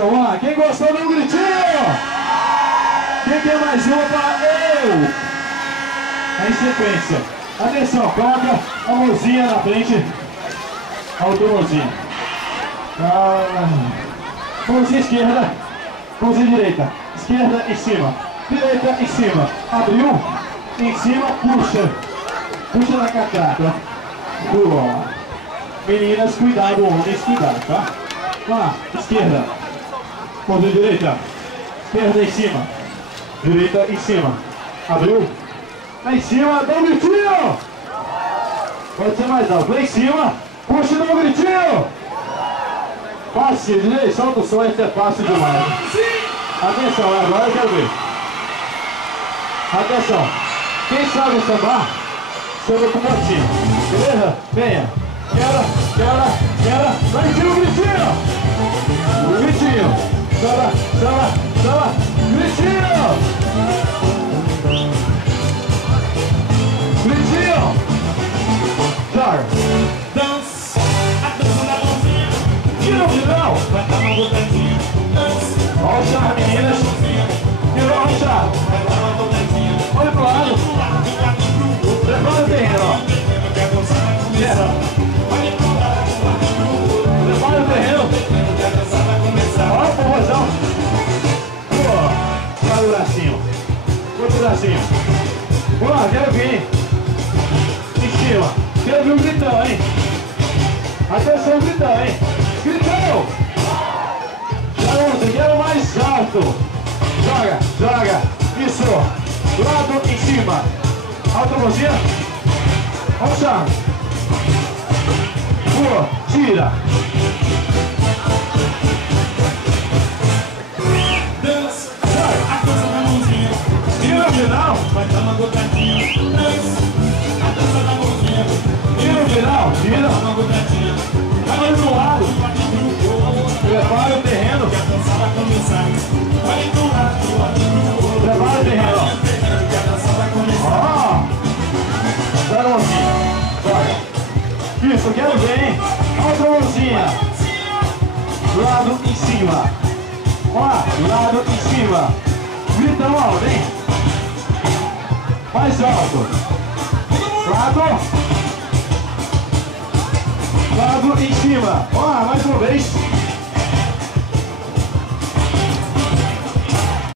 Atenção, vamos lá. Quem gostou, dá um gritinho. Quem quer mais uma para eu? Em sequência. Atenção, coloca a mãozinha na frente. A outra mãozinha. Mãozinha esquerda. Mãozinha direita. Esquerda em cima. Direita em cima. Abriu. Em cima, puxa. Puxa na catraca. Boa. Meninas, cuidado. Homens, cuidado, tá? Vamos lá. Esquerda. Mãozinha direita. Esquerda em cima. Direita em cima. Abriu. Lá em cima, dá um gritinho. Pode ser mais alto. Lá em cima. Puxa e dá um gritinho. Fácil, DJ. Solta o som. Esse é fácil demais. Atenção, agora eu quero ver. Atenção. Quem sabe sambar, samba com botinho. Beleza? Venha. Quebra. Lá em cima, gritinho. Gritinho. Samba. Gritinho. Gritinho. Joga. Dança, a dança da mãozinha. Tira o final. Vai dar uma botadinha. Dança. Olha o char, meninas. Virou o char. Vai dar uma botadinha. Olha pro lado. Prepara o terreno, ó. Quer dançar, vai começar. Olha pro lado, Prepara o terreno. quer dançar, vai começar. Olha o porrozão. Pô, para o bracinho. Outro bracinho. Vamos lá, quero ver. Em cima. Quero ver o gritão, hein? Atenção, gritão, hein? Gritão! Garoto, quero mais alto. Joga. Isso. Lado em cima. Alta mãozinha. Vamos lá. Boa. Tira. Dança, a dança da mãozinha. Tira o final. Vai dar uma botadinha. Dança, a dança da mãozinha. Tira o final. Tira. Dá uma botadinha. Vai pro lado. Prepara o terreno. Quer dançar, vai começar. Vai pro lado, Prepara o terreno. quer dançar, vai começar. Ó. Dá a mãozinha. Joga. Isso, quero ver, hein? Outra mãozinha. Lado em cima. Ó, lado em cima. Gritão alto, hein? Mais alto. Lado em cima. Ó, mais uma vez.